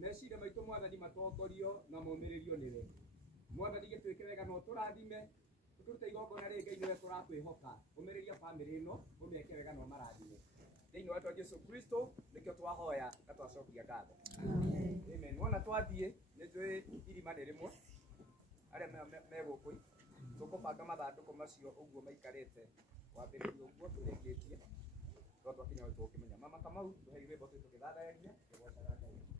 meciria maitå mwathani matongorio na momĩrĩrio nĩwe mwathani gĩtwĩke wega no tũrathime tũrute igongona rĩrĩ Ngai nĩwe tũrakwĩhoka ũmĩrĩria bamĩrĩ ĩno ũmĩeke wega no marathime thĩinĩ wa rĩĩtwa Jesũ Kristo nĩkĩo twahoya na twacokia ngatho amen wona twathiĩ nĩ njũĩ irima nĩ rĩmwe arĩa me gũkũ tũkũbanga mathandũkũ macio ũguo maikarĩte wambĩrĩrio ũguo tũrĩkĩtie no twakinya we tũkĩmenya mama Kamau tũhe rwĩmbo tũgĩthathayagia tũgocaga Ngai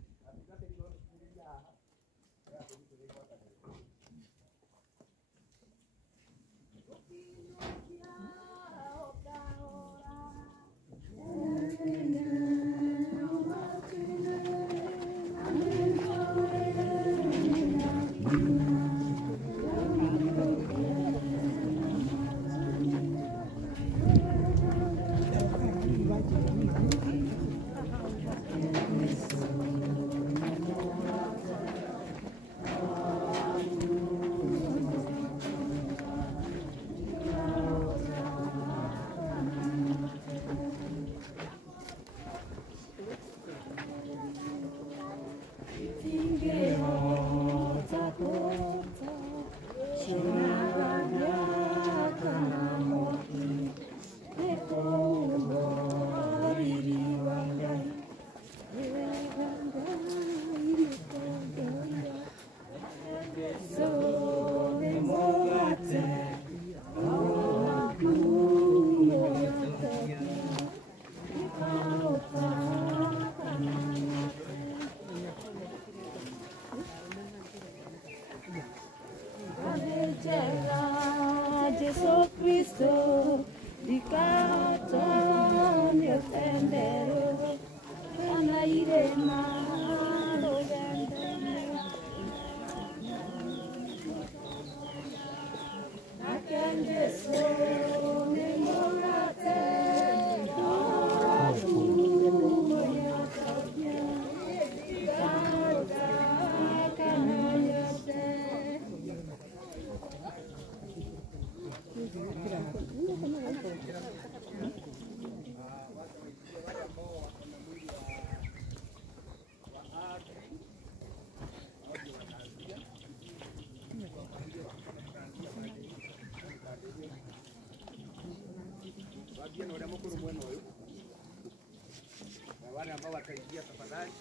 wale ambao wataingia tafadhali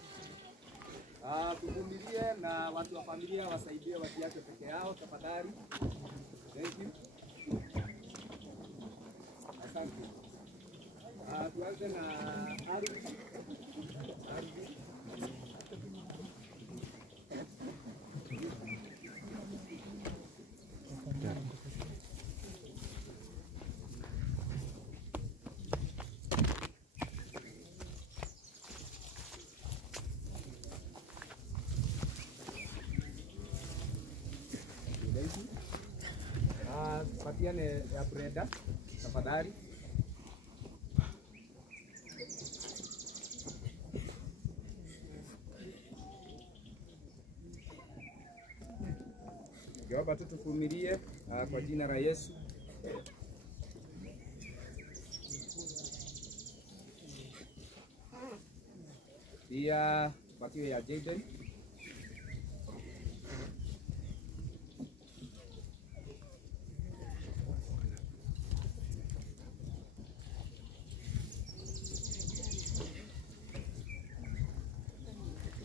tuvumilie na watu wa familia wasaidie wasiache peke yao tafadhali. Thank you. Asante. Tuanze na Arudi. Patiane ya Brenda tafadhali. Jawaba tu tuvumilie kwa jina la Yesu. Pia patiwe ya Jaden.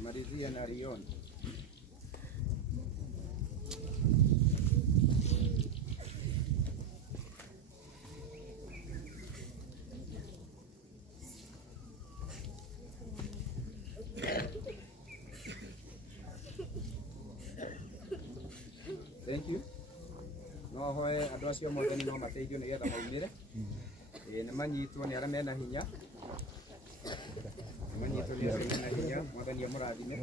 Marizia na Rion. Thank you. No hoe andũ acio mothe no mateithio nĩgetha maumĩre. Nĩ manyitwo nĩ arĩa mena hinya. Mwathani amũrathime.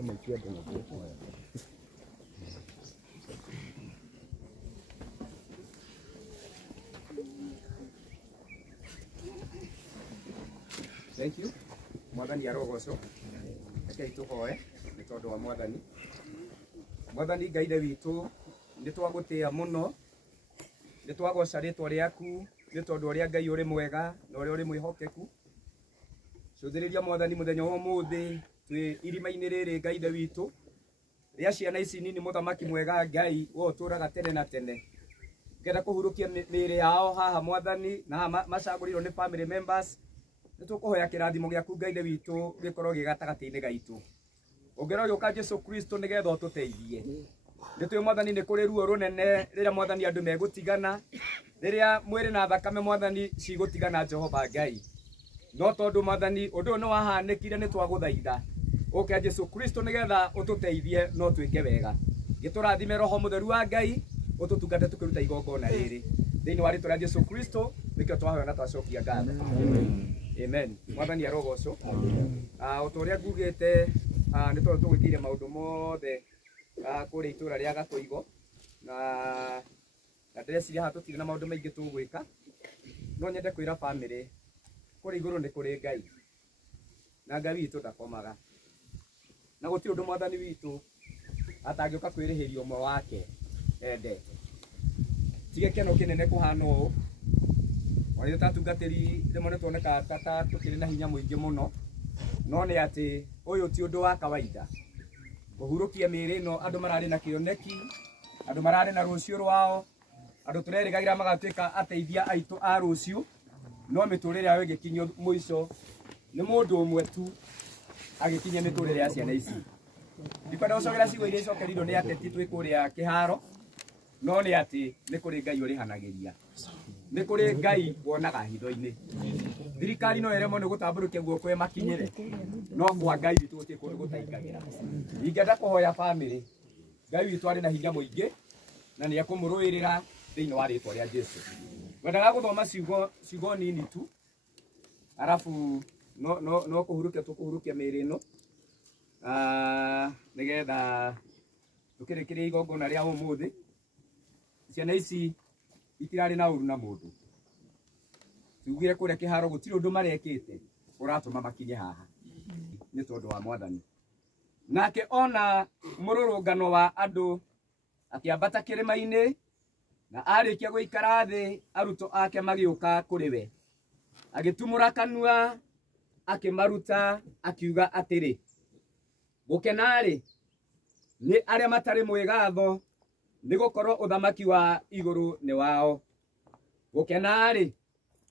Thank you. Mwathani arogocwo. Rekei tũhoe nĩ tondũ wa Mwathani. Mwathani Ngai witũ nĩ twagũtĩĩa mũno, nĩ twagoca rĩtwa rĩaku nĩ tondũ ũrĩa Ngai ũrĩ mwega na ũrĩa ũrĩ mwĩhokeku. Cũthĩrĩria Mwathani mũthenya wa ũmũthĩ twĩ irima-inĩ rĩrĩ Ngai witũ rĩa ciana ici nini, mũthamaki mwega Ngai wo ũtũũraga tene na tene, ngenda kũhurũkia mĩĩrĩ yao haha Mwathani na macagũrirwo nĩ family members. Nĩ tũkũhoya kĩrathimo gĩaku Ngai witũ gĩkorwo gĩ gatagatĩ-inĩ gaitũ. Ũngĩra gĩũka Jesũ Kristo nĩgetha ũtũteithie. Nĩ twĩ Mwathani nĩ kũrĩ ruo rũnene rĩrĩa Mwathani andũ megũtigana, rĩrĩa mwĩrĩ na thakame Mwathani cigũtigana Jehova Ngai. No tondũ Mwathani ũndũ nĩ wahanĩkire nĩ twagũthaitha ũke Jesũ Kristo nĩgetha ũtũteithie no twĩke wega. Gĩtũrathime Roho Mũtheru wa Ngai ũtũtungate tũkĩruta igongona rĩrĩ thĩinĩ wa rĩtwa rĩa Jesũ Kristo nĩkĩo twahoya na twacokia ngatho. Amen. Mwathani arogocwo. Ũtorĩa ngugĩte nĩ tondũ tũgwĩkĩire maũndũ mothe kũrĩa itũũra rĩa Gatũigo na ndĩreciria haha tũtirĩ na maũndũ maingĩ tũgwĩka, no nyende kwĩra bamĩrĩ kũrĩ igũrũ nĩ kũrĩ Ngai na Ngai witũ ndakomaga, na gũtirĩ ũndũ Mwathani witũ atangĩũka kwĩrĩhĩria ũmwe wake endete. Ti gĩkeno kĩnene kũhana ũũ, ona tatungatĩri rĩmwe nĩ tuonekaga ta tũkĩrĩ na hinya mũingĩ mũno, no nĩ atĩ ũyũ ti ũndũ wa kawaida. Kũhurũkia mĩĩrĩ ĩno andũ mararĩ na kĩoneki, andũ mararĩ na rũciũ rwao, andũ tũrerĩgagĩra magatuĩka ateithia aitũ a rũciũ, no mĩtũrĩre yao ĩgĩkinyio mũico nĩ mũndũ ũmwe tu agĩkinyia mĩtũrĩre ya ciana ici. Ndikwenda gũcokera ciugo iria icokerirwo nĩ ateti twĩ kũrĩa kĩharo, no nĩ atĩ nĩ kũrĩ Ngai ũrĩhanagĩria, nĩ kũrĩ Ngai wonaga hitho-inĩ. Thirikari no ĩremwo nĩ gũtambũrũkia guoko ĩmakinyĩre, no kwa Ngai witũ gũtirĩ kũndũ gũtaingagĩra. Ingĩenda kũhoya bamĩrĩ, Ngai witũ arĩ na hinya mũingĩ na nĩ ekũmũrũĩrĩra thĩinĩ wa rĩtwa rĩa Jesũ. Ngwendaga gũthoma ciugo nini tu, arabu no kũhurũkia tũkũhurũkia mĩĩrĩ ĩno nĩgetha tũkĩrĩkĩrie igongona rĩa ũmũthĩ. Ciana ici itirarĩ na ũru na mũndũ, tugire kũrĩa kĩharo gũtirĩ ũndũ marekĩte ũratũma makinye haha, nĩ tondũ wa Mwathani. Nake ona mũrũrũngano wa andũ akĩambata kĩrĩma-inĩ na arĩkia gũikara thĩ, arutwo ake magĩũka kũrĩ we, agĩtumũra kanua akĩmaruta akiuga atĩrĩ, gũkena-rĩ nĩ arĩa matarĩ mwĩgatho nĩ gũkorwo ũthamaki wa igũrũ nĩ wao. Gũkena-rĩ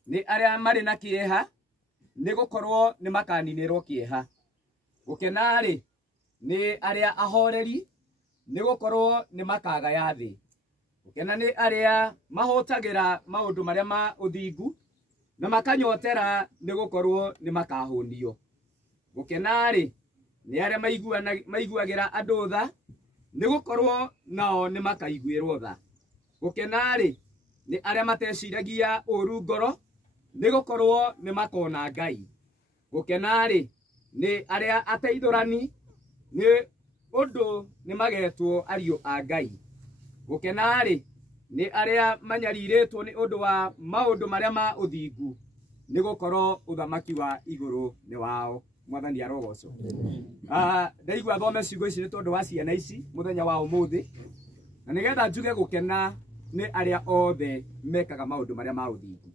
nĩ arĩa marĩ na kĩeha nĩ gũkorwo nĩ makaninĩrwo kĩeha. Gũkena-rĩ nĩ arĩa ahoreri nĩ gũkorwo nĩ makagaya thĩ. Gũkena nĩ arĩa mahũtagĩra maũndũ marĩa ma ũthingu na makanyotera nĩ gũkorwo nĩ makahũnio. Gũkena-rĩ nĩ arĩa maiguagĩra andũ tha nĩ gũkorwo nao nĩ makaiguĩrwo tha. Gũkena-rĩ nĩ arĩa mateciragia ũru ngoro nĩ gũkorwo nĩ makona Ngai. Gũkena-rĩ nĩ arĩa ateithũrani nĩ ũndũ nĩ magetwo ariũ a Ngai. Gũkena-rĩ nĩ arĩa manyarirĩtwo nĩ ũndũ wa maũndũ marĩa ma ũthingu nĩ gũkorwo ũthamaki wa igũrũ nĩ wao. Mwathani arogocwo. Ndaigua thome ciugo ici nĩ tondũ wa ciana ici mũthenya wa ũmũthĩ, na nĩgetha njuge gũkena nĩ arĩa othe mekaga maũndũ marĩa ma ũthingu.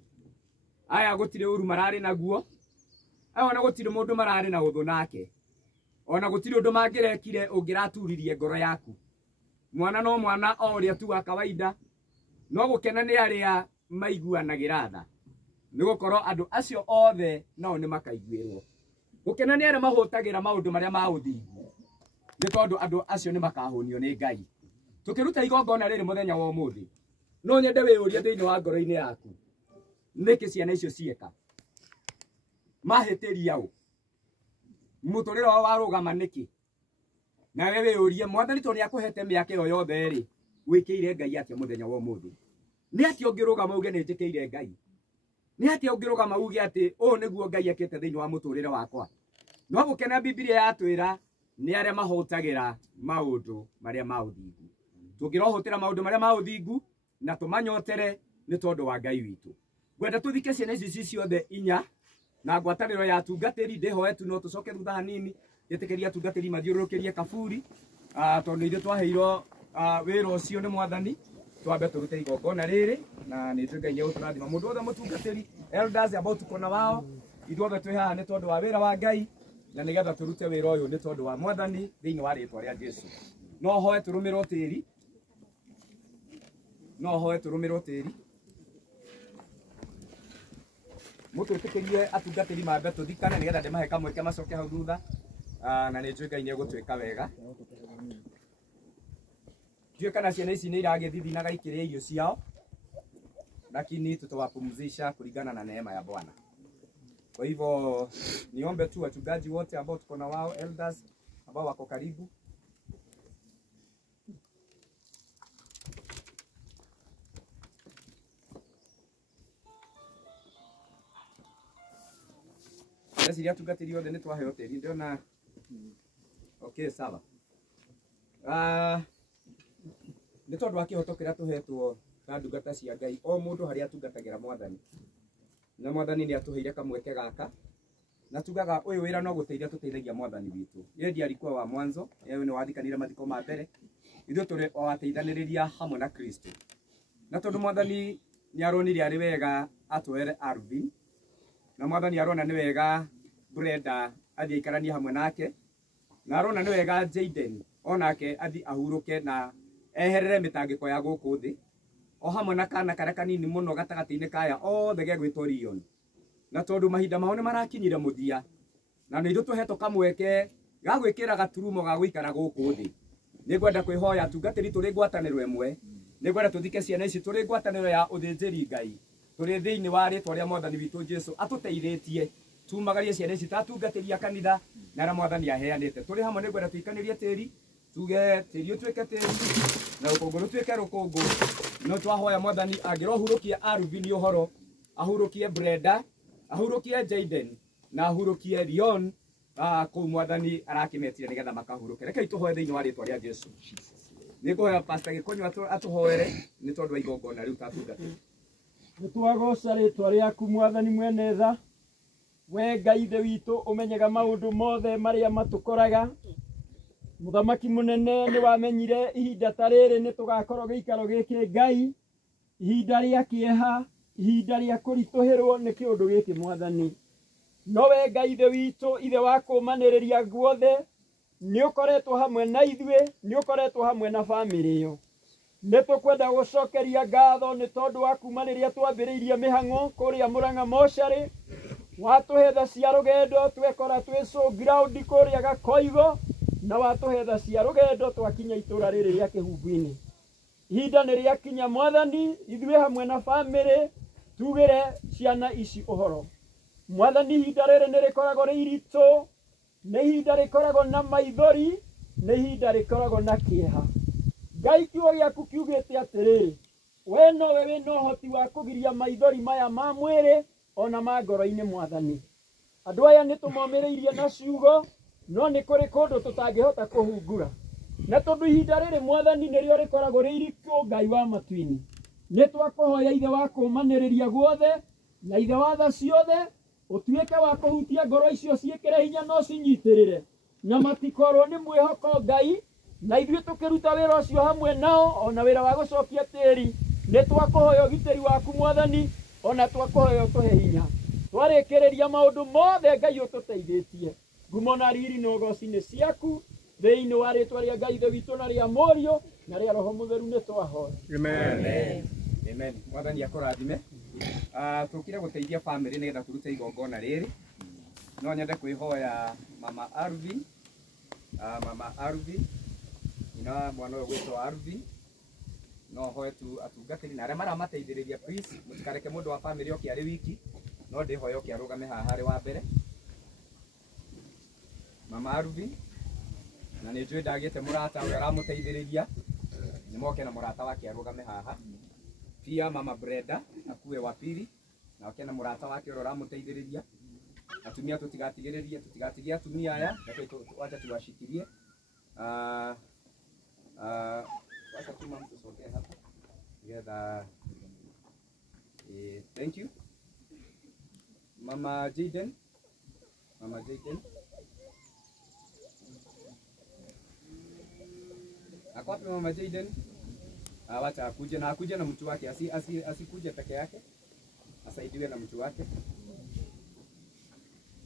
Aya gũtirĩ ũru mararĩ naguo, aya ona gũtirĩ mũndũ mararĩ na ũthũ nake, ona gũtirĩ ũndũ mangĩrekire ũngĩraturirie ngoro yaku. Mwana no mwana o ũrĩa tu wa kawaida, no gũkena nĩ arĩa maiguanagĩra tha nĩ gũkorwo andũ acio othe nao nĩ makaiguĩrwo. Gũkena nĩ arĩa mahũtagĩra maũndũ marĩa ma ũthingu nĩ tondũ andũ acio nĩ makahũnio nĩ Ngai. Tũkĩruta igongona rĩrĩ mũthenya wa ũmũthĩ, no nyende wĩyũrie thĩinĩ wa ngoro-inĩ yaku, nĩkĩ ciana icio cieka? Mahĩtĩria ũ? Mũtũrĩre wao warũgama nĩkĩ? Nawe wĩyũrie, Mwathani tondũ nĩ akũhete mĩaka ĩyo yothe rĩ, wĩkĩire Ngai atĩa mũthenya wa ũmũthĩ? Nĩ atĩa ũngĩrũgama uge nĩ njĩkĩire Ngai? Nĩ atĩa ũngĩrũgama uge atĩ ũũ nĩguo Ngai ekĩte thĩinĩ wa mũtũrĩre wakwa? no gukena Biblia yatwira ni aria mahutagira maundu maria mauthingu tungirohutira maundu maria mauthingu na tumanyotere ni tondu wa Ngai witu gwenda tuthike ciana ici ciothe inya na ngwataniro ya tungatiri ndihoe tu no tucoke thutha hanini yetikiria tungatiri mathiurukirie kaburi tondu ithu twaheirwo wira ucio ni mwathani twambe turute igongona riri na ni twingaine uturathima mundu othe mutungatiri elders ambao tukona wao ithuothe twi haha ni tondu wa wira wa Ngai na nigetha turute wira uyu ni tondu wa mwathani thiini wa ritwa ria Jesu no hoe turumirwo tiri mutwitikirie atungatiri mambe tuthikane nigetha ndimahe kamwe ke macoke hau thutha na ni njwingaine gutwika wega ndiyo kana ciana ici ni iragithithinaga ikiria irio ciao lakini tutawapumzisha kulingana na neema ya Bwana. Kwa hivyo niombe tu wachungaji wote ambao tuko na wao, elders ambao wako karibu, sisi atungatiri othe ni twaheo tiri ndio na okay sawa. Ni tondu wa kihoto kiria tuhetwo na ndungata cia Ngai o mundu haria atungatagira mwathani na mwathani ni atuheire kamweke gaka na tugaga uyu wira no guteithia tuteithagia mwathani witu ye ndi alikuwa wa mwanzo yewe ni wathikanire mathiko ma mbere ithu turi wateithaniriria hamwe na Kristo na tondu mwathani ni aronire ari wega atwere Alvin na mwathani arona ni wega Brenda athie ikarania hamwe nake na arona ni wega Jaden onake athi ahuruke na eherere mitangiko ya guku thi o hamwe na kana karia kanini muno gatagati-ini kaya othe ge gwitwo Rion na tondu mahinda mao ni marakinyire muthia na ni ithu tuhetwo kamweke ga gwikira gaturumo ga guikara guku thi ni ngwenda kwihoya atungatiri turi ngwataniro imwe ni ngwenda tuthike ciana ici turi ngwataniro ya uthinjiri Ngai turi thiini wa ritwa ria mwathani witu Jesu atuteithĩtie tumagarie ciana ici tatungatiria kanitha na ra mwathani aheanite turi hamwe ni ngwenda tuikanirie tiri tuge tiri utweke tiri na rukungu rutweke rukungu no twahoya mwathani angirohurukia Alvin uhoro ahurukie Brenda ahurukie Jaden na ahurukie Rion ku mwathani arakimetire nigetha makahuruke reke ituhoe thiini wa ritwa ria Jesu ni ngoya pastor Gikonyo atuhoere ni tondu wa igongona riu tatungatira Nitwagoca ritwa riaku mwathani mwene tha we Ngai ithe witu umenyega maundu mothe maria matukoraga muthamaki munene ni wamenyire ihinda ta riri ni tugakorwo giikaro giki Ngai ihinda ria kieha ihinda ria kurituhirwo ni kiundu giki mwathani no we Ngai ithe witu ithe wa kumaniriria guothe ni ukoretwo hamwe na ithue ni ukoretwo hamwe na family iyo ni tukwenda gucokeria ngatho ni tondu wa kumaniria twambiriirie mihang'o kuria Murang'a moshari watuhetha cia rugendo twekora twi show ground kuria Gakoigo na watuhetha cia rugendo twakinya itura riri ria Kihumbu-ini ihinda ni ria kinya mwathani ithue hamwe na family tugire ciana ici uhoro mwathani ihinda riri ni rikoragwo ri iritu ni ihinda rikoragwo na maithori ni ihinda rikoragwo na kieha Ngai kiugo giaku kiugite atiriri we nowe wina uhoti wa kugiria maithori maya ma mwiri ona ma ngoro-ini mwathani andu aya ni tumomiriirie na ciugo no ni kuri kundu tutangihota kuhungura na tondu ihinda riri mwathani nirio rikoragwo ri iriku Ngai wa matu-ini ni twakuhoya ithe wa kumaniriria guothe na ithe wa tha ciothe utuike wa kuhutia ngoro icio ciikire hinya no cinyitirire na matikorwo ni mwihoko Ngai na ithuĩ tukiruta wĩra ũcio hamwe nao ona wĩra wa gucokia tĩri ni twakuhoya ũgitĩri waku mwathani ona twakuhoya ũtũhe hinya twarĩkĩrĩria maũndũ mothe Ngai ũtũteithĩtie ngumo na riri na ũgooci nĩ ciaku thĩinĩ wa rĩtwa rĩa Ngai ithe witũ na rĩa Mũriũ na rĩa Roho Mũtheru nĩ twahoya amen amen mwathani akũrathime tukire guteithia family nigetha turute igongona rĩrĩ no nyende kwĩhoya mama Alvin ina mwana ũyũ gwĩtwo Alvin no hoye tu atungatĩri na arĩa maramateithĩrĩria please mũtikareke mũndũ wa family oke arĩ wiki no ndĩhoya oke arũgame haha harĩ wa mbere mama Alvin na nĩ njũĩ ndagĩte mũrata ũrĩa aramũteithĩrĩria nĩ moke na mũrata wake arũgame haha pia mama Brenda akue wa pili na oke na mũrata wake ũrĩa aramũteithĩrĩria atumia tutigatigie atumia aya wacha tuwashikilie. Wacha tu mama tusogee hapa together. Thank you Mama Jaden. Ako wapi Mama Jaden? Wacha akuje na mtu wake, asikuje peke yake, asaidiwe na mtu wake.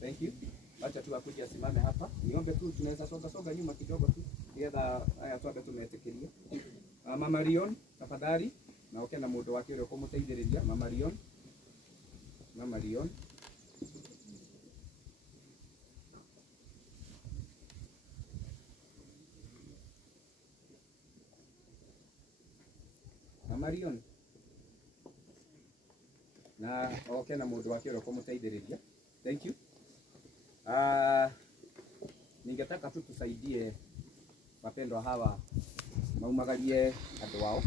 Thank you. Wacha tu akuje asimame hapa. Niombe tu tunaweza soga nyuma kidogo tu. Together haya tuabe tumetekelia. Mama Rion tafadhali na na mundu wake uri kumuteithiriria. Mama Rion. Na na mundu wake uri kumuteithiriria. Thank you. Ningetaka tu tusaidie wapendwa hawa maumagarie andu wao,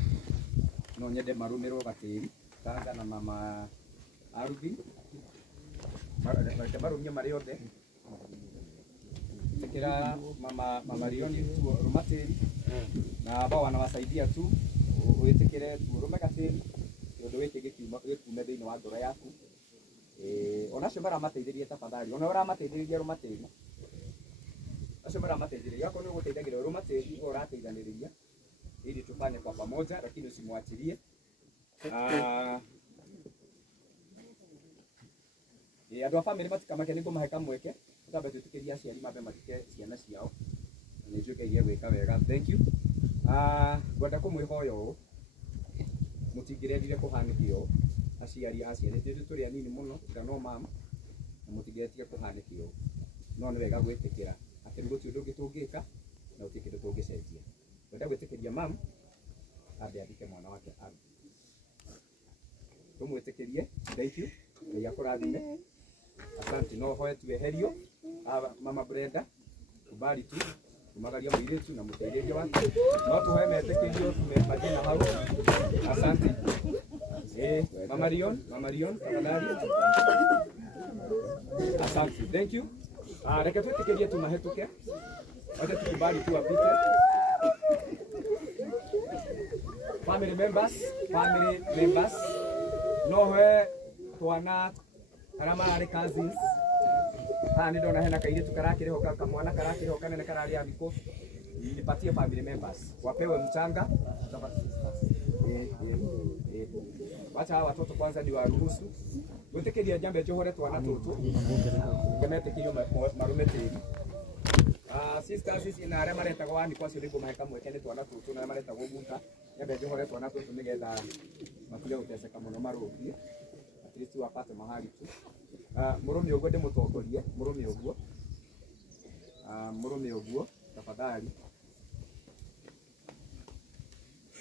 no nyende marumirwo gatiri Tanga na Mama Arvin marumia mari othe tekera Mama Rioni tu rumatiri na ambao wanawasaidia tu uitekere tu rume gatiri undu wiki gikume thiini wa ngoro yaku. Onacio maramateithĩrĩria tafadhali, ona ũramateithĩrĩria rumatĩri acio maramateithĩrĩria yako nĩ ũgũteithagĩrĩria rumatĩri ũrateithanĩrĩria ili tufanye kwa pamoja, lakini usimwachilie. Andũ a family matikamake nĩguo mahe kamweke tũtambe twĩtĩkĩrie aciari mambe matike ciana ciao nĩ njuĩke igie gwĩka wega. Thank you. Ngwenda kũmwĩhoya ũũ, mũtingĩrendire kũhanĩkio ũũ aciari ithuĩ tũrĩ anini mũno ĩra no mama na mũtingĩretige kũhanĩkio ũũ, no nĩ wega gwĩtĩkĩra atĩ nĩ gũtirĩ ũndũ ũngĩ tũngĩka na gũtirĩ kĩndũ tũngĩcenjia. Ngwenda gwĩtĩkĩria mama ambe athike mwana wake Arvin. Tũmwĩtĩkĩrie. Thank you. Ngai akũrathime. Asante. No hoye tueherio Mama Brenda kubali tu kumagaria mũirĩtu na mũteithĩrĩria wake, no tũhoe metĩkĩrio tumepatie na hau. Asante. Mama Rion tafadhali. Asante. Thank you. Reke twĩtĩkĩrie tumahetũke, wacha tukubali tu apite. Family members no hoe twana kana mararĩ cousins. Haha nĩ ndona hena kairĩtu karakĩrĩho kamwana karakĩrĩho kanene kararĩ andĩkwo. Nipatie family members wapewe mchanga. Wacha hawa watoto kwanza ndio waruhusu. Gwĩtĩkĩria njambe njohore twana tũtũ ngemetĩkĩrio marume tĩri. Sisters na arĩa maretagwo andĩkwo acio nĩguo mahe kamweke nĩ twana tũtũ na maretagwo guta. Njambe njohore twana tũtũ nĩgetha matige gũteceka mũno marũgie. At least wapate mahali tu. Mũrũme ũguo ndĩmũtongorie, mũrũme ũguo tafadhali.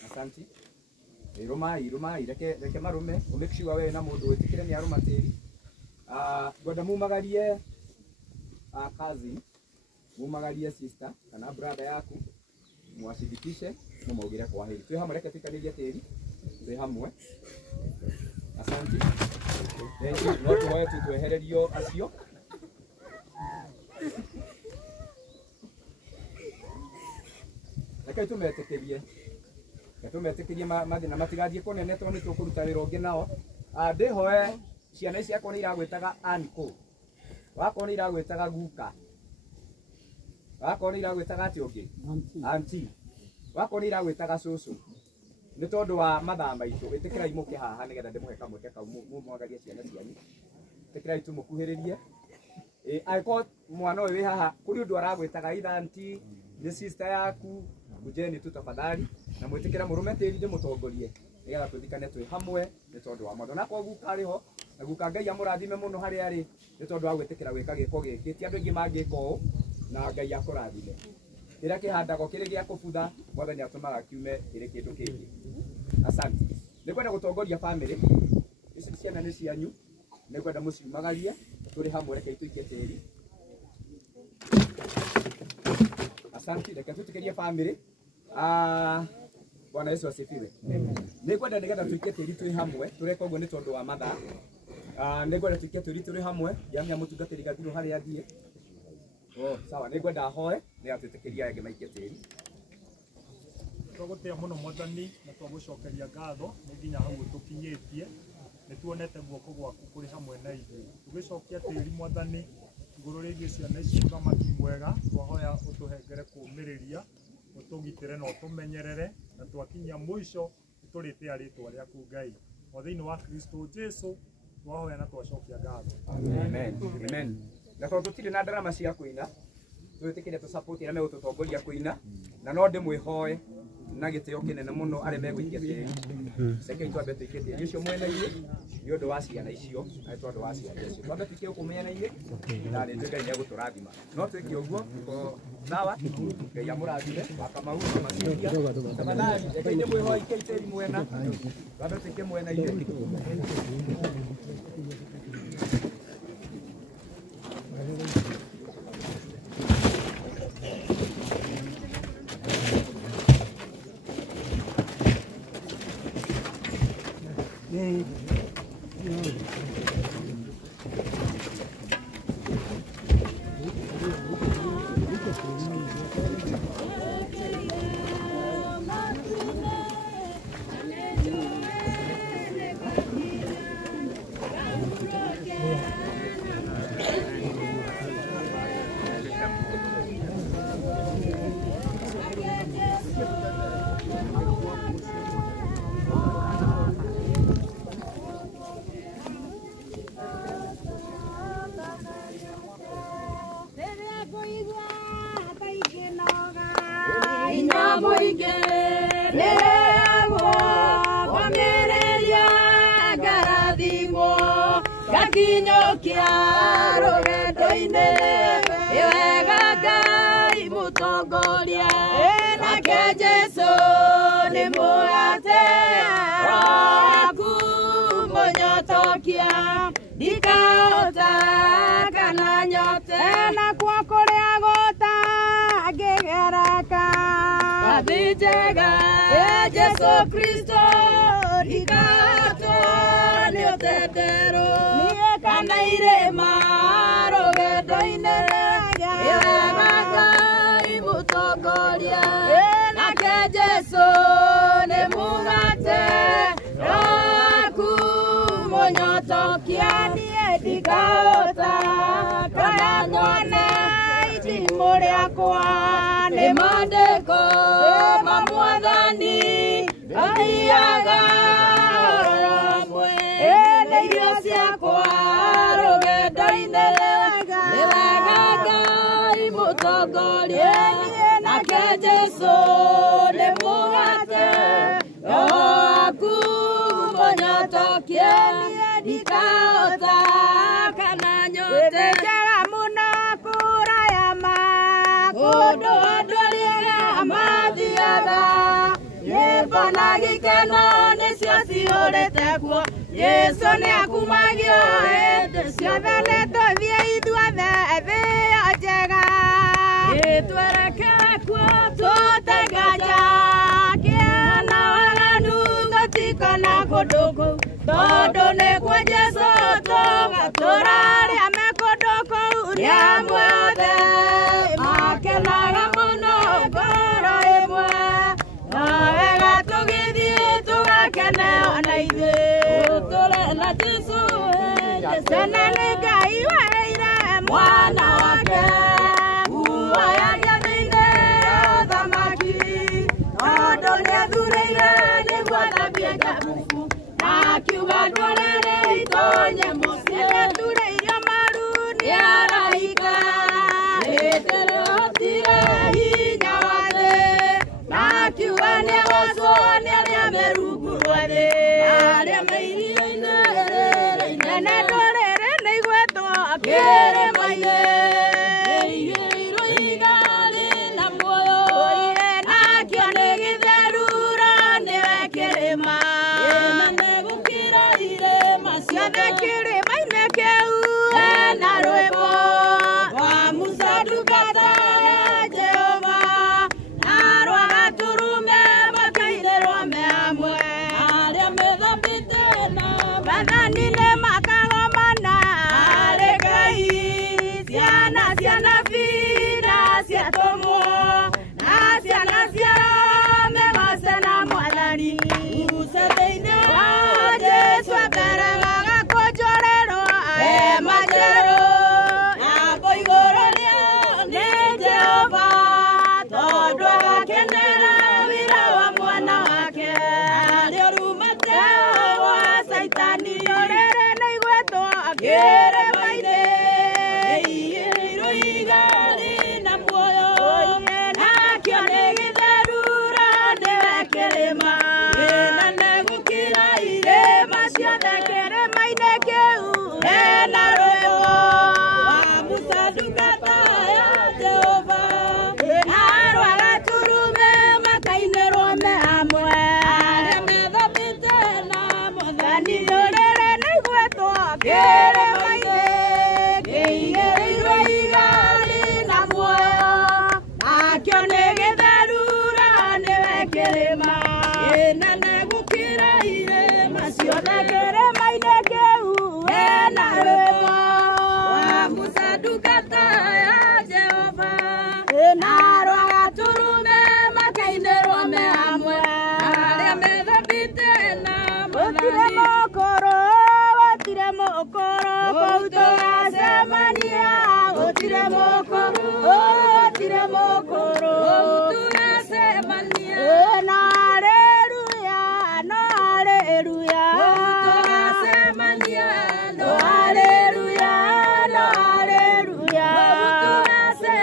Asante. Irumai reke marume make sure we na mũndũ wĩtĩkĩre nĩ aruma tĩri. Ngwenda mumagarie cousin, mumagarie sister kana brother yaku, mwashirikishe mũmaugĩre kwa heri. Twĩ hamwe, reke tũikanĩrie tĩri twĩ hamwe. Asante. Thank you. No tuhoe twehererio acio. Reke tumetĩkĩrie mathĩna matigathiĩ kũnene tondũ nĩ tũkũruta wĩra ũngĩ nao. Ndĩhoe ciana ici akorwo nĩ iragwĩtaga uncle, wakorwo nĩ iragwĩtaga guka, wakorwo nĩ iragwĩtaga atĩ ũngĩ auntie, wakorwo nĩ iragwĩtaga cũcũ, nĩ tondũ wa mathaa maitũ ĩtĩkĩrai mũke haha nĩgetha ndĩmũhe kamweke kau mũmwagarie ciana cianyu. Ĩtĩkĩrai tũmũkuhĩrĩrie. Angĩkorwo mwana ũyũ wĩ haha kũrĩ ũndũ aragwĩtaga either auntie, nĩ sister yaku, kujeni tu tafadhali na mwĩtĩkĩra mũrume tĩri ndĩmũtongorie nĩgetha twĩthikane twĩ hamwe nĩ tondũ wa mwana. Na kwa guka arĩho na guka Ngai amũrathime mũno harĩa arĩ nĩ tondũ wa gwĩtĩkĩra gwĩka gĩko gĩkĩ. Ti andũ aingĩ mangĩka ũũ na Ngai akũrathime. Kĩrĩa kĩhandagwo kĩrĩ gĩa kũbutha Mwathani atũmaga kiume kĩrĩ kĩndũ kĩngĩ. Asante. Nĩkwenda gũtongoria family ici ciana nĩ cianyu, nĩkwenda mũciumagarie tũrĩ hamwe, reke tũikie tĩri. Asante. Reke twĩtĩkĩrie family. Bwana Yesu asifiwe. Nĩkwenda nĩgetha tũikie tĩri twĩ hamwe, tũreka ũguo nĩ tondũ wa mathaa Nĩngwenda tũikie tũri tũrĩ hamwe yamya mũtungatĩri gathiru harĩa athiĩ. Sawa, nĩngwenda hoe nĩ atwĩtĩkĩria angĩ maikie tĩri. Tũgũtĩa mũno Mwathani na twagũcokeria ngatho nĩ nginya hau ũtũkinyĩtie. Nĩ tuonete guoko gwaku kũrĩ hamwe na ithuĩ. Tũgĩcokia tĩri Mwathani igũrũ rĩgiĩ ciana ici mũthamaki mwega, twahoya ũtũhengere kũũmĩrĩria, ũtũgitĩre na ũtũmenyerere, na twakinyia mũico tũrĩtĩa rĩtwa rĩaku Ngai. O thĩinĩ wa Kristo Jesũ twahoya na twacokia ngatho. Amen. Amen. Na tondũ tũtirĩ na ndarama cia kũina, twĩtĩkĩre tũsapoti arĩa megũtũtongoria kũina, na no ndĩmwĩhoe na gĩtĩo kĩnene mũno arĩa megũikia tĩri. Reke twambe tũikie tĩri ũcio mwena-inĩ nĩ ũndũ wa ciana icio na tondũ wa ciana icio. Twambe tũikie gũkũ mĩena-inĩ na nĩ Ngai nĩegũtũrathima. No twĩke ũguo tuko sawa, Ngai amũrathime wa Kamau na Maciria. Tafadhali reke ndĩmwĩhoe ikie tĩri mwena. Twambe tũikie mwena-inĩ. Jesu Kristo ikato ni otetero kana irema rogedo-inĩ ĩwega imutongoria nake Jesu nĩ mũgate waku mũnyotokia niĩ ndikahota kana nyone itimũ rĩakwa nĩ maandĩko ma Mwathani athiaga ramwe nĩ irio ciakwa rũgendo-inĩ nĩ wega Ngai mũtongorie nake Jesu nĩ mũgate waku mũnyotokie ndikahota kana nyote njega mũno kũraya ma kũndũ andũ arĩa mathiaga nyĩmbo na gĩkeno nĩcio ciũrĩte kuo Jesu nĩakumagio hĩndĩ ciothe nĩtũthiĩ ithuothe thĩ njega ĩtwerekere kuo tũtenganja kĩana waganu gũtikona kũndũ kũu tondũ nĩkuo Jesu tũgatũra arĩa me kũndũ kũu nĩ amwe othe makenaga mũno ngoro ĩmwe na wega tũgĩthiĩ tũgakene ona ithuĩ tũre na Jesu Jesena nĩ Ngai weire mwana wake kuoya gĩathĩ-inĩ ũthamaki tondũ nĩathurĩire nĩguo athambie njamuku akiuga ndũrĩrĩ itonye mũciĩ athurĩirio maru nĩ araika hĩndĩ hotire hinya wa thĩ na akiuga nĩegũcwo nĩ arĩa me rungu rwa thĩ arĩa me iria-inĩ inene ndũrĩrĩ nĩ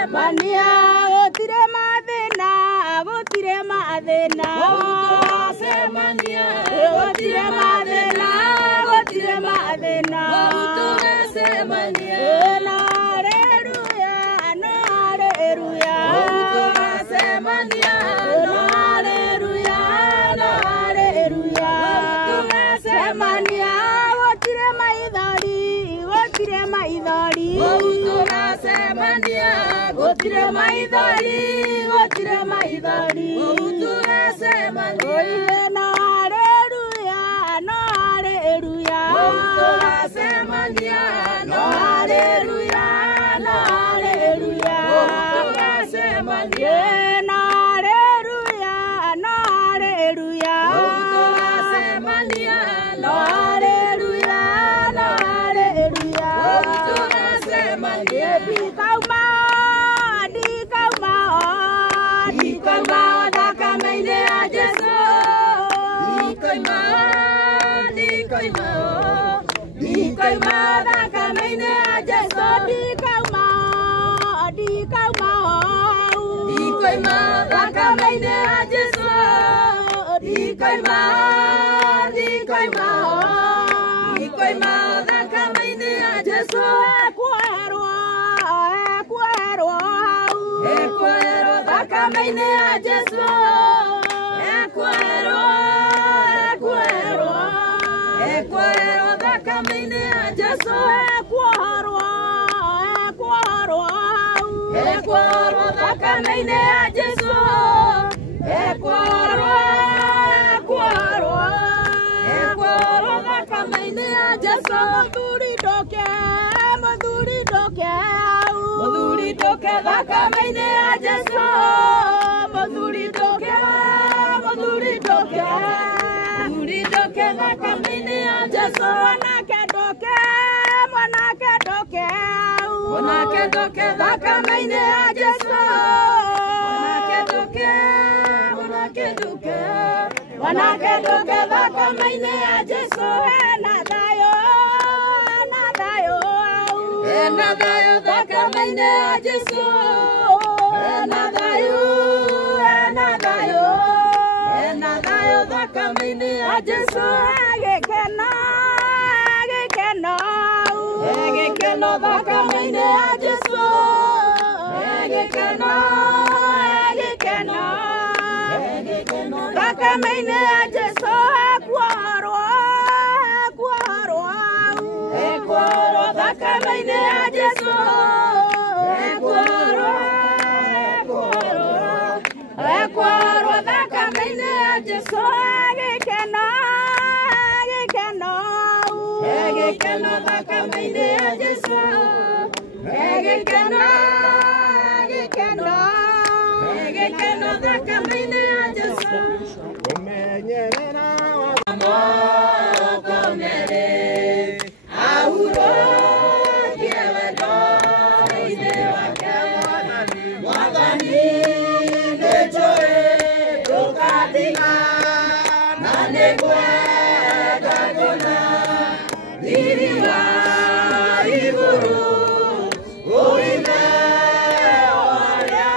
tũgacemania gũtirĩ mathĩna gũtirĩ mathĩna tũgacemania gũtirĩ mathĩna gũtirĩ mathĩna tũgacemania no haleluya no haleluya tũgacemania no haleluya no haleluya tũgacemania gũtirĩ maithori gũtirĩ maithori tũgacemania gũtirĩ maithori gũtirĩ maithori tũgacemania no haleluya no haleluya tũgacemania no haleluya no haleluya tũgacemania no haleluya no haleluya tũgacemania no haleluya no haleluya tũgacemania ndikauma ndikauma ndikauma thakame-inĩ ya Jesũ ndikauma ndikauma ndikauma thakame-inĩ ya Jesũ ndikauma ndikauma ndikauma thakame-inĩ ya Jesũ ndikauma ndikauma ndikauma thakame-inĩ ya Jesũ ekwoherwo ekwoherwo thakame-inĩ ya Jesũ ekwoherwo ekwoherwo ekwoherwo thakame-inĩ ya Jesũ ekwoherwo ekwoherwo ekwoherwo thakame-inĩ ya Jesũ ekwoherwo ekwoherwo ekwoherwo thakame-inĩ ya Jesũ mũthuri ndoke mũthuri ndoke thakame-inĩ ya Jesũ mũthuri ndoke mũthuri ndoke mũthuri ndoke thakame-inĩ ya Jesũ mwanake ndoke mwanake ndoke mwanake ndoke thakame-inĩ ya Jesũ mwanake ndoke mwanake ndoke mwanake ndoke thakame-inĩ ya Jesũ hena thayũ hena thayũ thakame-inĩ ya Jesũ hena thayũ hena thayũ hena thayũ thakame-inĩ ya Jesũ gĩkeno gĩkeno gĩkeno thakame-inĩ ya Jesũ gĩkeno gĩkeno gĩkeno thakame-inĩ ya Jesũ ekwoherwo ekwoherwo ekwoherwo thakame-inĩ ya Jesũ ekwoherwo ekwoherwo ekwoherwo thakame-inĩ ya Jesũ gĩkeno gĩkeno gĩkeno thakame-inĩ ya Jesũ gĩkeno gĩkeno gĩkeno thakame-inĩ ya Jesũ ũmenyerera moko merĩ ahurũkie wendo-inĩ wake Mwathani nĩnjũĩ ndũkandiga na nĩngwenda kuona thiri wa igũrũ ũime o harĩa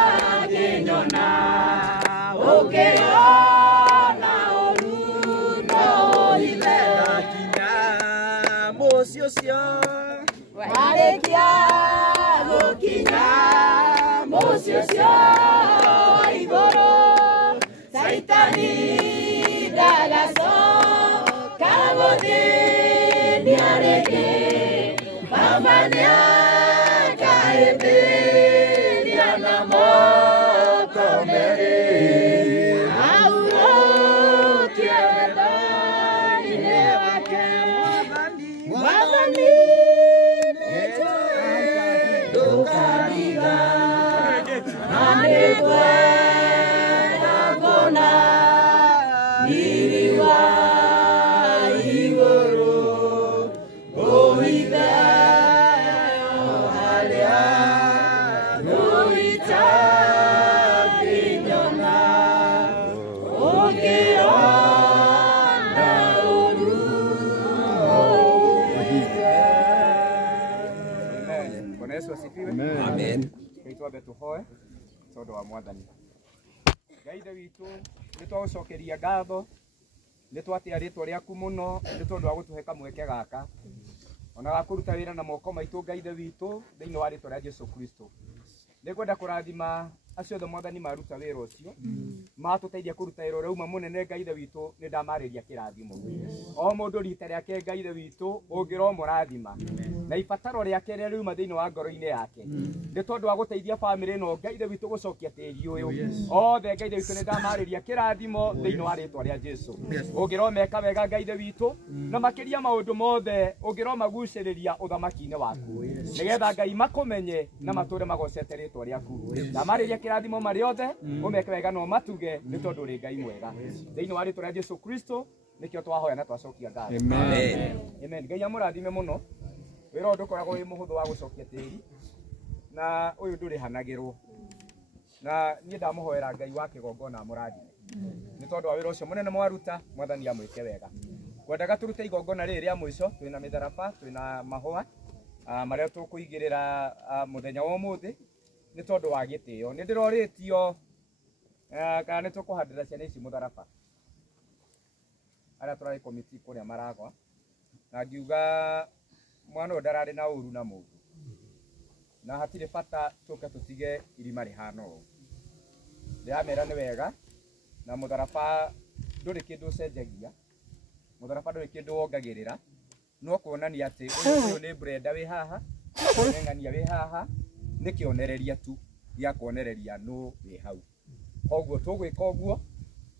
ũtangĩnyona ũngĩona ũru no ũhithe gakinya mũciĩ ũcio warĩkia gũkinya mũciĩ ũcio wa igũrũ Saitani ndagacoka gũthĩnia rĩngĩ Baba nĩakahĩmbĩria na moko merĩ ahurũkie wendo-inĩ wake Mwathani nĩnjũĩ ndũkandiga na nĩngwenda kuona thiri wa igũrũ ũhithe o Bwana Yesu asifiwe. Amen. Ngai twambe tuhoe tondu wa mwathani. Ngai ithe witũ nĩ twagũcokeria ngatho, nĩ twatia rĩtwa rĩaku mũno nĩ tondũ wa gũtũhe kamweke gaka ona ga kũruta wĩra na moko maitũ Ngai ithe witũ thĩinĩ wa rĩtwa rĩa Jesũ Kristo. Nĩ ngwenda kũrathima acio othe mwathani maruta wĩra ũcio, matũteithia kũruta wĩra ũrĩa uma mũnene Ngai ithe witũ nĩ ndamarĩria kĩrathimo. O mũndũ rita rĩake Ngai ithe witũ ũngĩro mũrathima na ibataro rĩake rĩrĩa riuma thĩinĩ wa ngoro-inĩ yake nĩ tondũ wa gũteithia bamĩrĩ ĩno Ngai ithe witũ gũcokia tĩri ũyũ othe Ngai ithe witũ nĩ ndamarĩria kĩrathimo thĩinĩ wa rĩtwa rĩa Jesũ. Ũngĩro meka wega Ngai ithe witũ na makĩria maũndũ mothe ũngĩro magucĩrĩria ũthamaki-inĩ waku nĩgetha Ngai makũmenye na matũre magocete rĩtwa rĩaku. Ndamarĩria kĩrathimo marĩ othe ũmeke wega no matuge nĩ tondũ ũrĩ Ngai mwega thĩinĩ wa rĩtwa rĩa Jesũ Kristo nĩkĩo twahoya na twacokia ngatho. Amen. Ngai amũrathime mũno. Wĩra ũyũ ndũkoragwo wĩ mũhũthũ wa gũcokia tĩri na ũyũ ndũrĩhanagĩrwo, na niĩ ndamũhoera Ngai wa kĩgongona amũrathime nĩ tondũ wa wĩra ũcio mũnene mwaruta, mwathani amwĩke wega. Ngwendaga tũrute igongona rĩrĩ rĩa mũico, twĩna mĩtharaba, twĩna mahũa marĩa tũkũigĩrĩra mũthenya wa ũmũthĩ nĩ tondũ wa gĩtĩo. Nĩ ndĩrorĩtio kana nĩ tũkũhandĩra ciana ici mũtharaba arĩa tũrarĩ komiti kũrĩa Maragwa, na ngiuga mwana ũyũ ndararĩ na ũru na mũndũ na hatirĩ bata tũke tũtige irima rĩhana ũũ. Ndĩramera nĩ wega na mũtharaba ndũrĩ kĩndũ ũcenjagia, mũtharaba ndũrĩ kĩndũ wongagĩrĩra, no kuonania atĩ ũyũ nĩ Brenda wĩ haha, Ng'ania wĩ haha, nĩ kĩonereria tu gĩa kuonereria nũ wĩ hau. Koguo tũgwĩka ũguo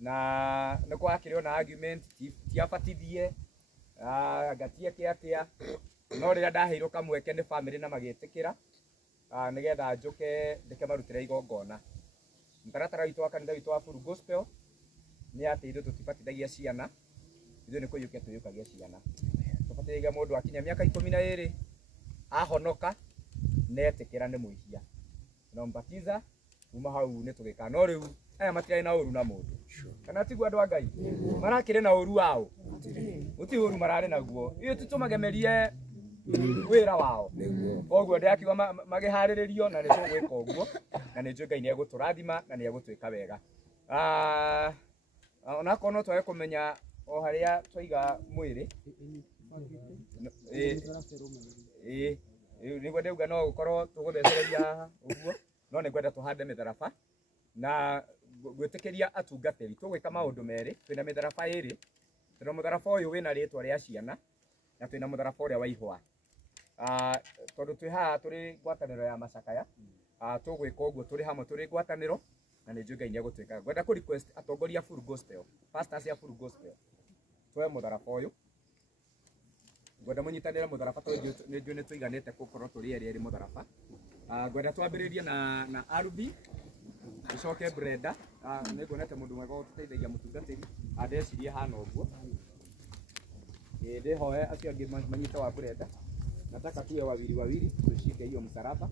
na nĩ kwakĩrĩ ona argument tiabatithie ngatieke atĩa, no rĩrĩa ndaheirwo kamweke nĩ bamĩrĩ na magĩtĩkĩra nĩgetha njũke ndeke marutĩre igongona. Mũtaratara witũ wa kanitha witũ wa Full Gospel nĩ atĩ ithuĩ tũtibatithagia ciana, ithuĩ nĩ kũiyũkia tũiyũkagia ciana. Tũbatithagia mũndũ akinya mĩaka 12 ahonoka netĩkĩra nĩ mũihia, tunambatiza kuma hau nĩ tũgĩka. No rĩu aya matirĩ na ũru na mũndũ, kana tiguo andũ a Ngai marakĩrĩ na ũru wao, gũtirĩ ũru mararĩ naguo, ithuĩ tũtũmagemerie wĩra wao. Koguo ndĩrakiuga magĩharĩrĩrio na nĩ tũgwĩka ũguo na nĩ njũĩ Ngai nĩ egũtũrathima na nĩ egũtwĩka wega. Onakorwo no twage kũmenya o harĩa twaiga mwĩrĩ, nĩguo ndĩuga no gũkorwo tũgũthecereria haha ũguo, no nĩ ngwenda tũhande mĩtharaba na gwĩtĩkĩria atungatĩri tũgwĩka maũndũ merĩ. Twĩna mĩtharaba ĩrĩ, twĩna mũtharaba ũyũ wĩna rĩtwa rĩa ciana na twĩna mũtharaba ũrĩa wa ihũa. Tondũ twĩ haha tũrĩ ngwatanĩro ya macakaya, tũgwĩka ũguo tũrĩ hamwe tũrĩ ngwatanĩro na nĩ njũĩ Ngai nĩ egũtwĩka. Ngwenda kũ request atongoria Full Gospel, pastors ya Full Gospel, twoe mũtharaba ũyũ, ngwenda mũnyitanĩre mũtharaba tondũ nĩ njũĩ nĩ tũiganĩte gũkorwo tũrĩ erĩ mũtharaba. Ngwenda twambĩrĩrie na Arubi, tũcoke Brenda, nĩ nguonete mũndũ mwega ũtũteithagia mũtungatĩri, ndecirie hana ũguo. Ndĩhoe acio angĩ manyite wa Brenda, nataka tuwe wawili tushike hiyo msalaba.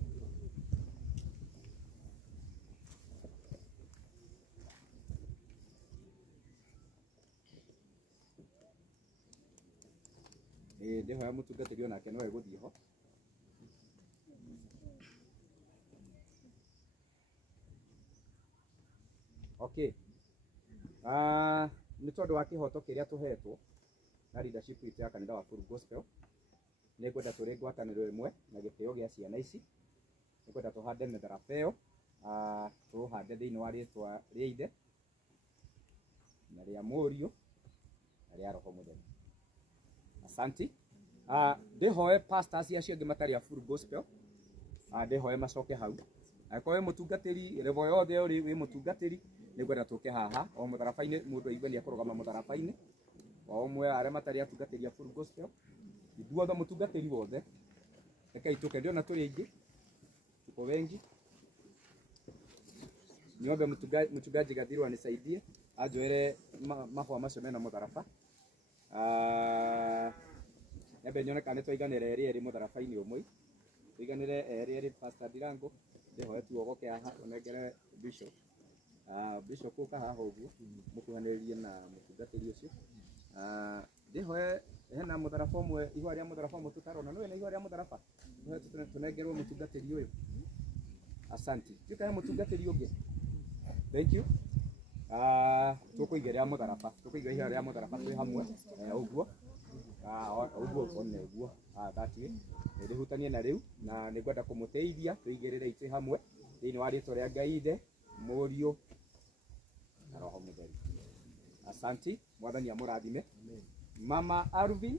Ndĩhoya mũtungatĩri onake no egũthiĩ ho. Okay. Nĩ tondũ wa kĩhoto kĩrĩa tũhetwo na leadership itũ ya kanitha wa Full Gospel, nĩ ngwenda tũrĩ ngwatanĩro ĩmwe na gĩtĩo gĩa ciana ici, nĩ ngwenda tũhande mĩtharaba ĩyo, tũhande thĩinĩ wa rĩtwa rĩa Ithe na rĩa Mũriũ na rĩa Roho Mũtheru. Asanti. Ndĩhoe pastors acio angĩ matarĩ a Full Gospel, ndĩhoe macoke hau. Angĩkorwo wĩ mũtungatĩri level yothe ũrĩ wĩ mũtungatĩri, nĩ ngwenda tũke haha o mũtharaba-inĩ, mũndũ aigwe nĩ akũrũgama mũtharaba-inĩ o ũmwe arĩa matarĩ atungatĩri a Full Gospel. Ithuothe mũtungatĩri wothe rekei tũke, ndĩona tũrĩ aingĩ, tuko wengi. Niombe mchungaji Gathirũ anisaidie anjoere mahũa macio mena mũtharaba. Nyambe nyone kana twaiganĩra erĩ mũtharaba-inĩ ũmwe, tũiganĩre erĩ. Pastor Ndirango ndĩhoe tu ogoke haha onengere Bishop. Bishop ũka haha ũguo mũkuhanĩrĩrie na mũtungatĩri ũcio. ndihoe hena mutharaba umwe ihwa ria mutharaba umwe tutarona no wena ihwa ria mutharaba tunengerwo mutungatiri uyu asante tukahe mutungatiri ungi thank you tukuigeria mutharaba tukuigeria ihwa ria mutharaba twi hamwe uguo uguo one uguo that way ndihutanie na riu na ningwenda kumuteithia tuigirire itwi hamwe thiini wa ritwa ria Ngai Ithe Mũriũ na Roho Mũtheru. Asante mwathani amurathime. Mama Alvin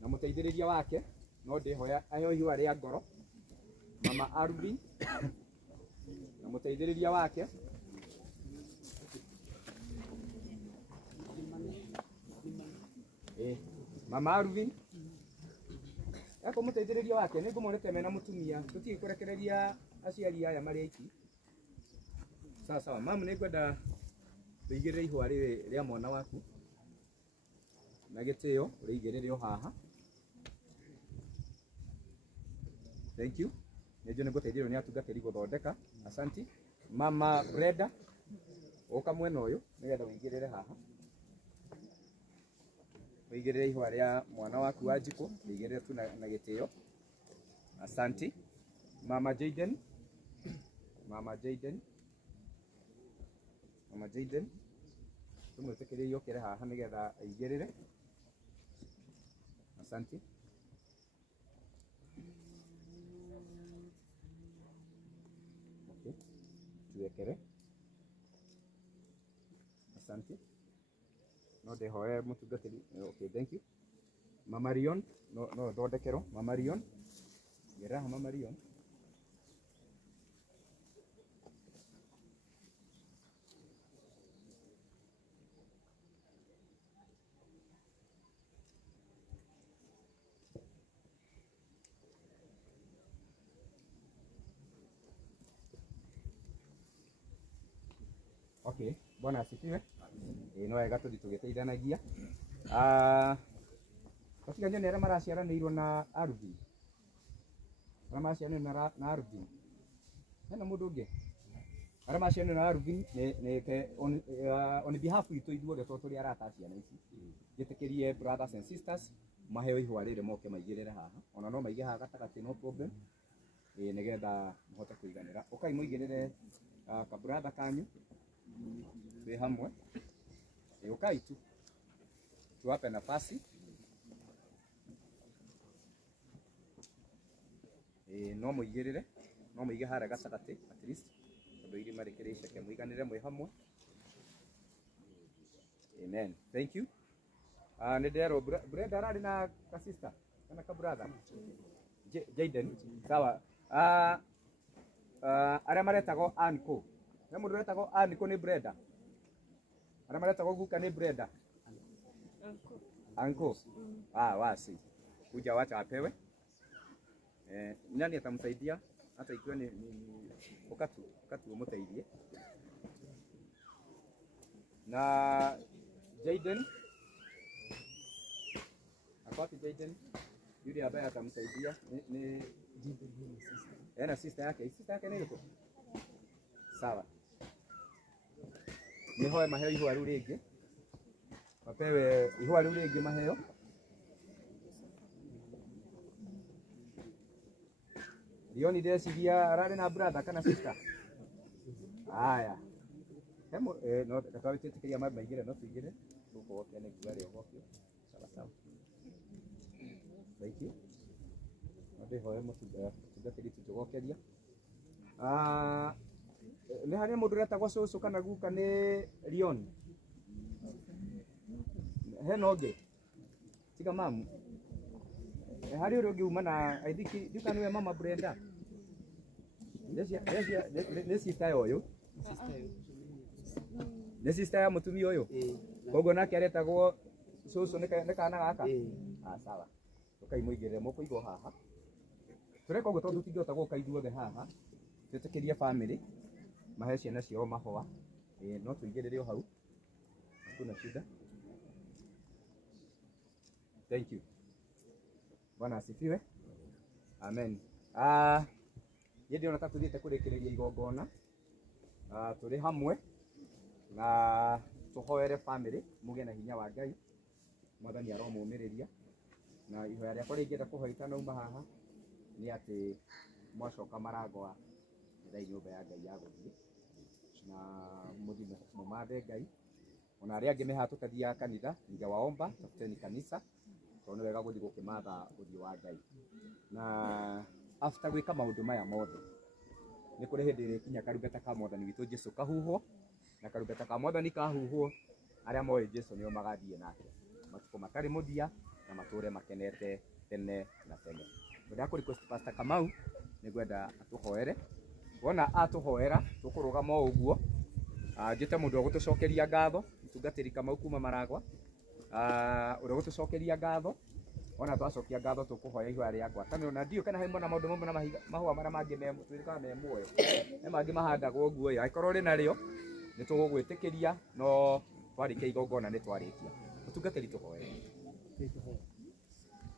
na muteithĩrĩria wake no ndihoya aheo ihua ria ngoro. Mama Alvin na muteithĩrĩria wake Mama Alvin yako muteithĩrĩria wake nĩ ngũmonete mena mutumia tutige kurekereria aciari aya marĩ aiki. Sawa sawa mamu nĩ ngwenda tuigĩrĩre ihua rĩrĩ rĩa mwana waku na gĩtĩo ũrĩigĩrĩre o haha. Thank you. Nĩnjũ nĩ ngũteithĩrĩrio nĩ atungatĩri gũthondeka. Asante. Mama Brenda ũka mwena ũyũ nĩgetha ũigĩrĩre haha. Ũigĩrĩre ihua rĩa mwana waku wa Njikũ ũigĩrĩre tu na gĩtĩo. Asante. Mama Jaden. Mama Jaden. Mama Jaden. Tumwĩtĩkĩrie yũkĩre haha nĩgetha aigĩrĩre. Asante. Okay. Tuwekere. Asante. No ndihoe mutungatĩri. Okay, thank you. Mama Rion, no thondekero. Mama Rion. Gera Mama Rion. Okay, Bwana asifiwe. No wega tuthi tugiteithanagia. Katika nĩ arĩa maraciaranĩirwo na Alvin. Arĩa maciaranĩirwo na Alvin. Hena mũndũ ũngĩ. Arĩa maciaranĩirwo na Alvin on behalf itũ ithuothe tũrĩ arata ciana ici. Gĩtĩkĩrie brothers and sisters maheo ihua rĩrĩ moke maigĩrĩre haha. Ona no maige haha gatagatĩ no problem. Nĩgetha mũhote kũiganĩra. Ũkai mũigĩrĩre kabratha kanyu. Twĩ hamwe. Ũkai tu. Tuwape nafasi. No mũigĩrĩre. No mũige harĩa gatagatĩ at least. Tondũ irima rĩkĩrĩ iceke mũiganĩre mwĩ hamwe. Amen. Thank you. Nĩ nderwo Brenda ararĩ na ka sister kana ka brother. Jaden. Sawa. Arĩa maretagwo Anko. Nĩ mũndũ ũretagwo Anko nĩ Brenda. Arĩa maretagwo guka nĩ Brenda. Anko. Wasi. Kuja wacha apewe. Nani atamsaidia hata ikiwa ni ukatu umusaidie. Na Jaden. Akwapi Jaden? Yule ambaye atamsaidia ni na sister yake. Sister yake ni yuko. Sawa. Nihoe maheo ihua rĩu rĩngĩ. Wapewe ihua rĩu rĩngĩ maheo. Lioni ndeciria ararĩ na brother kana sister. Haya. Hemo no katawĩtĩkĩria maigĩre no tuigĩre. Tuko kene kiwa rĩo gokio. Sawa sawa. Thank you. Ndihoe mũtungatĩri tugokeria. Nĩ harĩ mũndũ ũretagwo cũcũ kana guka nĩ Lion. Hena ũngĩ. Tiga mamu. Harĩ ũrĩa ũngĩ uma na I think nduka nĩwe Mama Brenda. Nĩ sister ũyũ. Nĩ sister ya mũtumia ũyũ. Koguo nake aretagwo cũcũ nĩ kana gaka. Sawa. Ũkai mũigĩrĩre mũkũigwo haha. Tũreka ũguo tondũ tũtingĩhota gũka ithuothe haha. Twĩtĩkĩrie family mahe ciana ciao mahũa. No tuigĩrĩre o hau. Hakuna shida. Thank you. Bwana asifiwe. Amen. Yende ona tatuthiĩte kũrĩkĩrĩria igongona. Tũrĩ hamwe na tũhoere family mũgĩe na hinya wa Ngai. mwathani aromumiriria na ihoya rĩakwa rĩngĩenda kũhoita nauma haha nĩ atĩ mwacoka marangwa nĩthai nyũmba ya Ngai ya gũthiĩ na mũthime mũmathe Ngai ona arĩa angĩ mehaha tũtathiaga kanitha ningewaomba tafuteni kanisa tondũ nĩ wega gũthiĩ gũkĩmatha ũthiũ wa Ngai na after gwĩka maũndũ maya mothe nĩ kũrĩ hĩndĩ ĩrĩkinya karumbeta ka mwathani witũ Jesũ kahuhwo na karumbeta ka mwathani kahuhwo arĩa moĩ Jesũ nĩo magathiĩ nake matukũ matarĩ mũthia na matũre makenete tene na tene. Ngwenda kũ request Pastor Kamau nĩngwenda atũhoere wona atũhoera tũkũrũgama o ũguo njĩte mũndũ ũgũtũcokeria ngatho mtungatĩri Kamau kuma Maragwa ũrĩa ũgũtũcokeria ngatho ona twacokia ngatho tũkũhoya ihoya rĩa ngwatanĩro na ndiũ kana hena maũndũ mamwe na mahũa marĩa mangĩ twĩrĩkaga me muoyo nĩ mangĩ mahandagwo ũguo angĩkorwo rĩ narĩo nĩ tũgũgwĩtĩkĩria no twarĩkia igongona nĩ twarĩkia mtungatĩri tũhoere.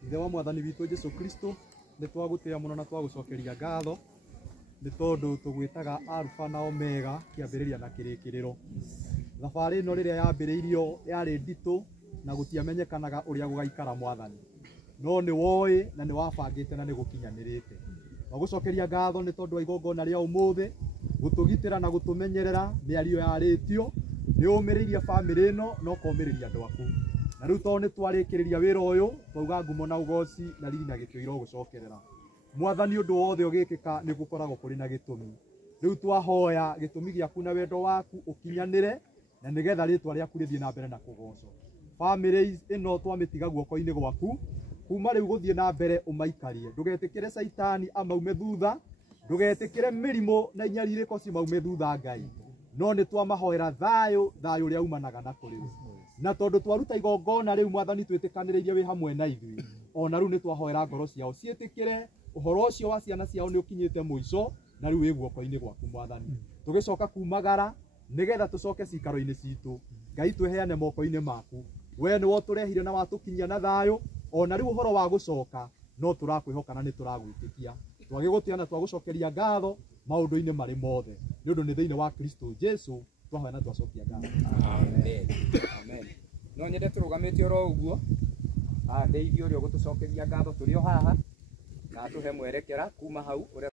Ithe wa mwathani witũ Jesũ Kristo nĩ twagũtĩĩa mũno na twagũcokeria ngatho nĩ tondũ tũgwĩtaga Alpha na Omega kĩambĩrĩria na kĩrĩkĩrĩro. Thabarĩ ĩno rĩrĩa yambĩrĩirio yarĩ nditũ na gũtiamenyekanaga ũrĩa gũgaikara mwathani no nĩ woĩ na nĩ wabangĩte na nĩ gũkinyanĩrĩte. Twagũcokeria ngatho nĩ tondũ wa igongona rĩa ũmũthĩ gũtũgitĩra na gũtũmenyerera mĩario yarĩtio nĩ ũmĩrĩirie bamĩrĩ ĩno no komĩrĩria andũ aku na rĩu tondũ nĩ twarĩkĩrĩria wĩra ũyũ twauga ngumo na ũgoci na riri na gĩtĩo irogũcokerera mwathani ũndũ wothe ũgĩkĩka nĩ gũkoragwo kũrĩ na gĩtũmi. Rĩu twahoya gĩtũmi gĩaku na wendo waku ũkinyanĩre na nĩgetha rĩtwa rĩaku rĩthiĩ na mbere na kũgocwo. Bamĩrĩ ĩno twamĩtiga guoko-inĩ gwaku kuma rĩu gũthiĩ na mbere ũmaikarie ndũgetĩkĩre Saitani amaume thutha ndũgetĩkĩre mĩrimũ na inyarirĩko cimaume thutha Ngai no nĩ twamahoera thayũ ũrĩa umanaga na kũrĩ we na tondũ twaruta igongona rĩu mwathani twĩtĩkanĩrĩirie wĩ hamwe na ithuĩ ona rĩu nĩ twahoera ngoro ciao ciĩtĩkĩre ũhoro ũcio wa ciana ciao nĩ ũkinyĩte mũico na rĩu wĩ guoko-inĩ gwaku mwathani tũgĩcoka kumagara nĩgetha tũcoke cikaro-inĩ citũ Ngai twĩheane moko-inĩ maku we nĩ watũrehire na watũkinyia na thayũ ona rĩu ũhoro wa gũcoka no tũrakwĩhoka na nĩ tũragwĩtĩkia twagĩgũtĩa na twagũcokeria ngatho maũndũ-inĩ marĩ mothe nĩ ũndũ nĩ thĩinĩ wa Kristo Jesũ twahoya na twacokia ngatho. Amen. Amen. No nyende tũrũgamĩte oro ũguo ndeithio ũrĩa ũgũtũcokeria ngatho tũrĩ o haha na tũhe mwerekera kuma hau ũrĩa